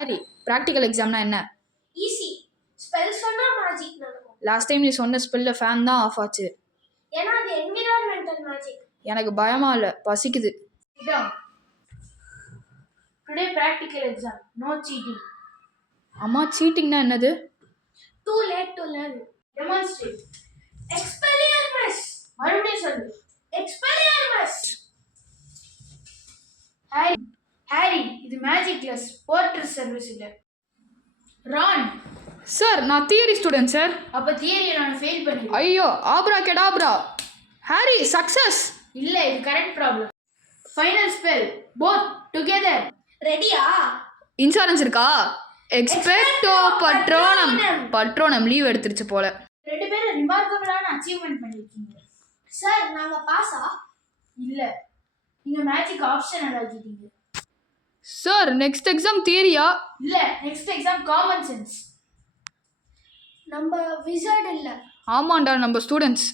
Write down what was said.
சரி, ப்ராக்டிக்கல் எக்ஸாம்னா என்ன? Easy. Spell சொன்னா மேஜிக் நடக்கும். லாஸ்ட் டைம் நீ சொன்ன ஸ்பெல்ல ஃபேன் தான் ஆஃப் ஆச்சு. ஏன்னா அது என்விரான்மெண்டல் மேஜிக். எனக்கு பயமா இல்லை, பசிக்குது. Today practical exam. No cheating. அம்மா, சீட்டிங்னா என்னது? Too late to learn. Demonstrate. Expelliarmus. மறுபடியும் சொல்லு. Expelliarmus. ஹாரி, இது மேஜிக் கிளாஸ், போர்ட்டர் சர்வீஸ் இல்ல. ரான். சார், நான் தியரி ஸ்டூடெண்ட் சார். அப்ப தியரியை நான் ஃபெயில் பண்ணிடுவேன். ஐயோ, ஆப்ரா கெடாப்ரா. Harry, success. இல்ல, இது correct problem. Final spell both together. ரெடியா? இன்சூரன்ஸ் இருக்கா? எக்ஸ்பெக்டோ பட்ரோனம். பட்ரோனம் லீவ் எடுத்துருச்சு போல. ரெண்டு பேரும் ரிமார்க்கபிளான அச்சீவ்மெண்ட் பண்ணிருக்கீங்க. சார், நாங்க பாஸா? இல்ல, நீங்க மேஜிக் ஆப்ஷனல் ஆக்கிட்டீங்க. சார், நெக்ஸ்ட் எக்ஸாம் தியரியா? இல்ல, நெக்ஸ்ட் எக்ஸாம் காமன் சென்ஸ். நம்ம விசார்ட் இல்ல. ஆமாண்டா, நம்ம ஸ்டூடெண்ட்ஸ்.